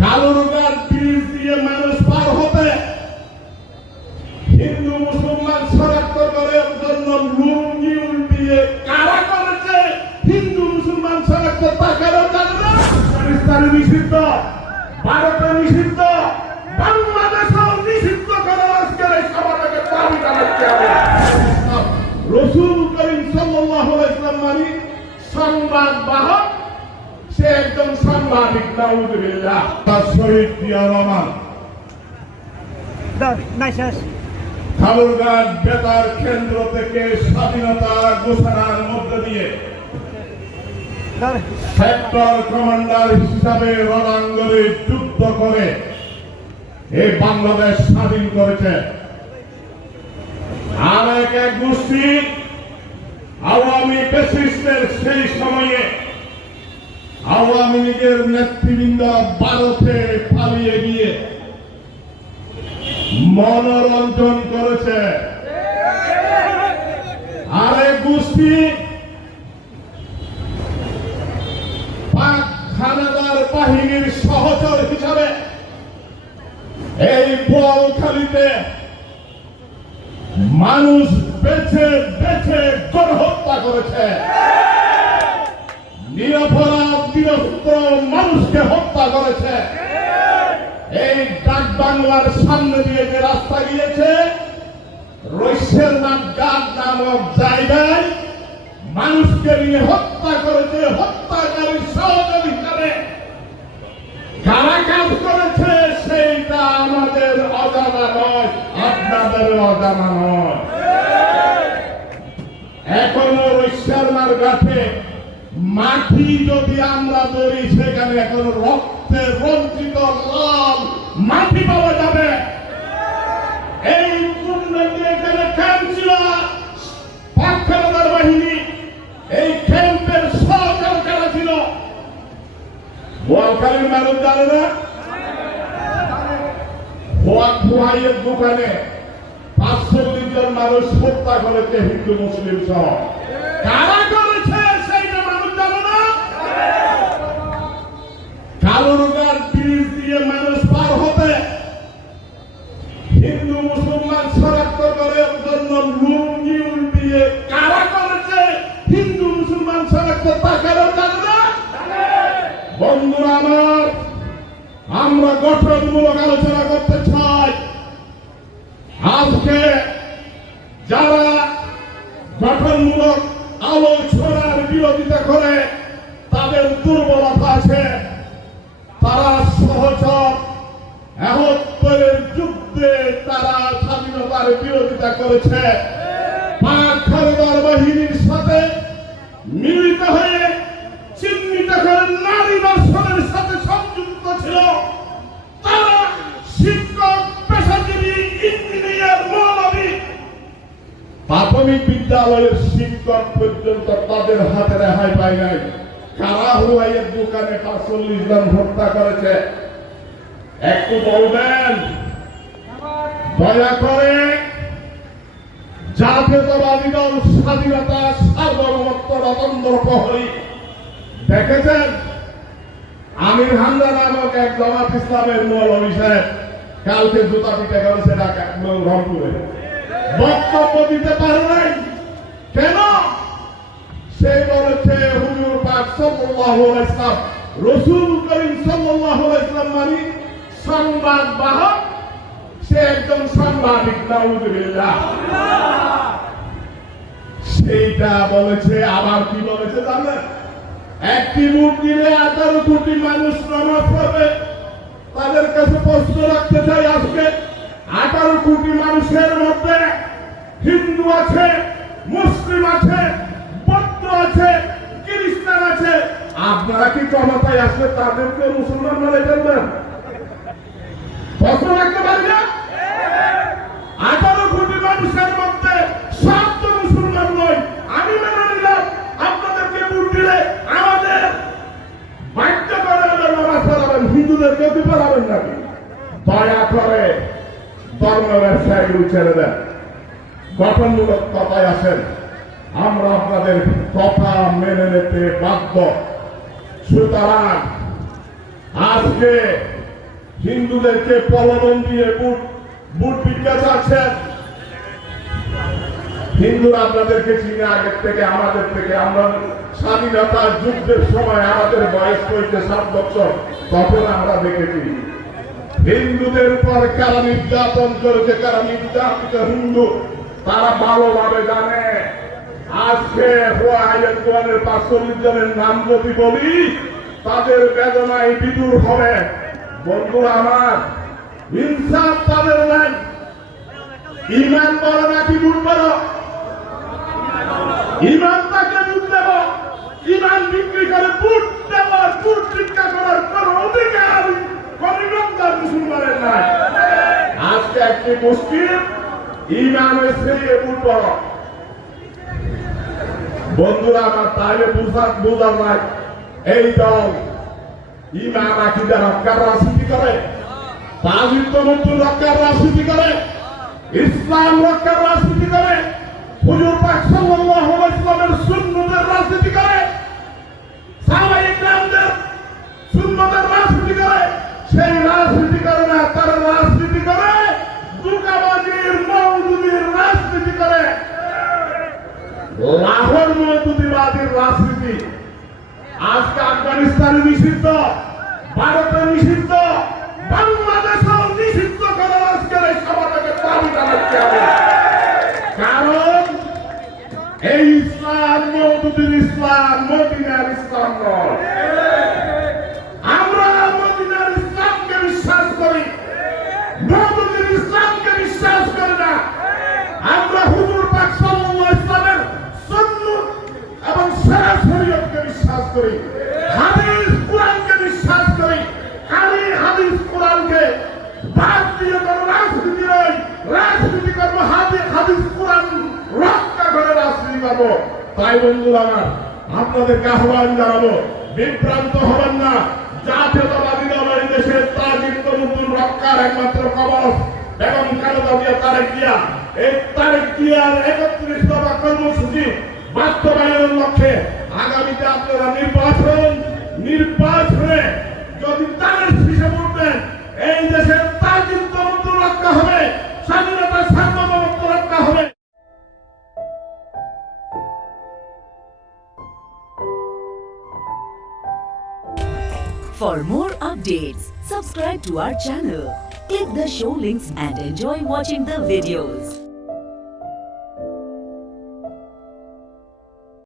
কালুরগার bridge দিয়ে মানুষ পার হতে হিন্দু, মুসলমান জন্য লুঙ্গি উল্টিয়ে কারা করেছে? হিন্দু, মুসলমান পাকিস্তানে নিষিদ্ধ, ভারতে নিষিদ্ধ নিষিদ্ধ করা আজকের এই দাবি রসুল করিম সংবাদ বাহক সে একজন সাংবাদিক নাউজুবিল্লাহ। তার শহীদ জিয়া রহমান। খালুরঘাট বেতার কেন্দ্র থেকে স্বাধীনতা ঘোষণার মধ্য দিয়ে সেক্টর কমান্ডার হিসাবে রণাঙ্গনে যুদ্ধ করে এই বাংলাদেশ স্বাধীন করেছে। আর এক এক গোষ্ঠী আওয়ামী পেসিস্টের সেই সময়ে আওয়ামী লীগের নেতৃবৃন্দ ভারতে পালিয়ে গিয়ে মনোরঞ্জন করেছে। আরেক গোষ্ঠী পাক খানাদার বাহিনীর সহচর হিসাবে এই বোয়ালখালীতে মানুষ বেছে বেছে গণহত্যা করেছে। নিরপরাধ মানুষকে হত্যা করেছে। এই ডাক বাংলার সামনে দিয়ে যে রাস্তা গিয়েছে রৈশের নাম গাছ নামক জায়গায় মানুষকে নিয়ে হত্যা করেছে, হত্যাকারী সহযোগী হিসাবে কারা কাজ করেছে, সেইটা আমাদের অজানা নয় আপনাদের অজানা নয়। এখনও রৈশার গাছে মাটি যদি আমরা ধরি, সেখানে এখন রক্তে রঞ্জিত লাল মাটি পাওয়া যাবে। এই ছিল। বাহিনী, এই ক্যাম্পের সহকারীরা ছিল? মানুষ জানে না দোকানে পাঁচশো জন মানুষ হত্যা করেছে হিন্দু, মুসলিম সহ। কারা বন্ধুরা আমার, আমরা গঠনমূলক আলোচনা করতে চাই। আজকে যারা গঠনমূলক আলোচনার বিরোধিতা করে, তাদের দুর্বলতা আছে। তারা সহচর একত্তরের যুদ্ধে তারা স্বাধীনতার বিরোধিতা করেছে। বিদ্যালয়ের শিক্ষক পর্যন্ত তাদের হাতে রেহাই পায় নাই। কারা হুয়াইয়ের দোকানে পাঁচচল্লিশ জন হত্যা করেছে? একটু বলবেন? দয়া করে জাতীয়তাবাদী দল স্বাধীনতা, সার্বভৌমত্ব রতন্দ্র প্রহরী। দেখেছেন? আমির হামদা নামক এক জমাত ইসলামের মৌলবী সাহেব কালকে জুতা পিঠে করেছে ঢাকা রংপুরে। বক্তব্য দিতে পারে নাই? কেন? সে বলেছে হুজুর পাক সাল্লাল্লাহু আলাইহি ইসলাম রাসূল করিম সাল্লাল্লাহু আলাইহি ইসলাম মানে সংবাদ বাহক, সে একজন সাংবাদিক, নাউজুবিল্লাহ। সেইটা বলেছে, আবার কি বলেছে জানেন? একটি মূর্তিরে আঠারো কোটি মানুষ নামাজ পড়বে। তাদের কাছে প্রশ্ন রাখতে চাই আজকে। আঠারো কোটি মানুষের মধ্যে হিন্দু আছে মুসলিম আছে, বৌদ্ধ আছে, খ্রিস্টান আছে। আপনারা কি ক্ষমতায় আসলে তাদেরকে মুসলমান মানে ফেলবেন? রাখতে আঠারো কোটি মানুষের মধ্যে মুসলমান নয়। আমি মেনে নিলাম, আপনাদেরকে ভোট দিলে আমাদের বাধ্য করে নামাজ পড়াবেন হিন্দুদেরকে কি পড়াবেন নাকি? দয়া করে ধর্ম ব্যবসায়ীগুলো ছেড়ে দেন। গঠনমূলক কথায় আসেন, আমরা আপনাদের কথা মেনে নিতে বাধ্য। সুতরাং আজকে হিন্দুদেরকে প্রলোভন দিয়ে বুট বুট বিজ্ঞা চাচ্ছেন হিন্দুরা আপনাদেরকে চিনে আগের থেকে, আমাদের থেকে। আমরা স্বাধীনতার যুদ্ধের সময় আমাদের বয়স হয়েছে সাত বছর, তখন আমরা দেখেছি। হিন্দুদের উপর কারা নির্যাতন করেছে, কারা নির্যাতিত হিন্দু তারা ভালোভাবে জানে। আজকে কোয়ানের পাঁচচল্লিশ জনের নাম যদি বলি, তাদের বেদনায় বিদুর হবে। বন্ধুরা আমার, ইনসাফ তাদের নাই। ইমান বড় নাকি বুট বড় ইমান তাকে বুট দেব। ইমান বিক্রি করে বুট দেব বুট ভিক্ষা করার কোন অধিকার করিমন্দার মুসলমানের নাই। আজকে একটি মুসলিম বন্ধুরা, আমার তাহলে বুঝার বোঝার নাই। এই দল ইমান রক্ষার রাজনীতি করে। রাজনীতি মন্ত্রী রক্ষার রাজনীতি করে। ইসলাম রক্ষার রাজনীতি করে। হুজুর পাক সাল্লাল্লাহু আলাইহি ওয়াসাল্লামের সুন্নতের রাজনীতি করে সাহাবায়ে কেরামদের সুন্নতের রাজনীতি করে সেই রাজনীতি করে না তার রাজনীতি করে দুকাবাজির মৌদুদির রাজনীতি করে লাহোর মৌদুদিবাদীর রাজনীতি। আজকে আফগানিস্তানে নিষিদ্ধ, ভারতে নিষিদ্ধ, বাংলাদেশেও নিষিদ্ধ করে আজকের এই সমাজকে দাবি জানাতে হবে। কারণ এই ইসলাম মৌদুদিন ইসলাম, মদিনার ইসলাম নয় আমরা মদিনার ইসলামকে বিশ্বাস করি মৌদুদির ইসলামকে বিশ্বাস করি না আমরা হুজুর পাক সাল্লাল্লাহু আলাইহি ইসলামের সুন্নাত এবং সারা শরীয়তকে বিশ্বাস করি। হাদিস কোরআনকে বিশ্বাস করি। আমি হাদিস কোরআনকে বাদ দিয়ে কোনো রাজনীতি নয় রাজনীতি করব হাদিস কোরআন রক্ষা করে রাজনীতি করব। তাই বন্ধুরা আমার, আপনাদেরকে আহ্বান জানাব, বিভ্রান্ত হবেন না। জাতীয়তাবাদী দল এই দেশের তাজিম তমুদ্দুর রক্ষার একমাত্র কবচ। এবং খালেদা জিয়া তারেক জিয়া। এই তারেক জিয়ার একত্রিশ দফা কর্মসূচি বাস্তবায়নের লক্ষ্যে আগামীতে আপনারা নির্বাচন নির্বাচনে যদি তারেক হিসেবে উঠবেন এই দেশের তাজিম তমুদ্দুর রক্ষা হবে স্বাধীনতা সার্বভৌমত্ব রক্ষা হবে For more updates, subscribe to our channel, click the show links and enjoy watching the videos.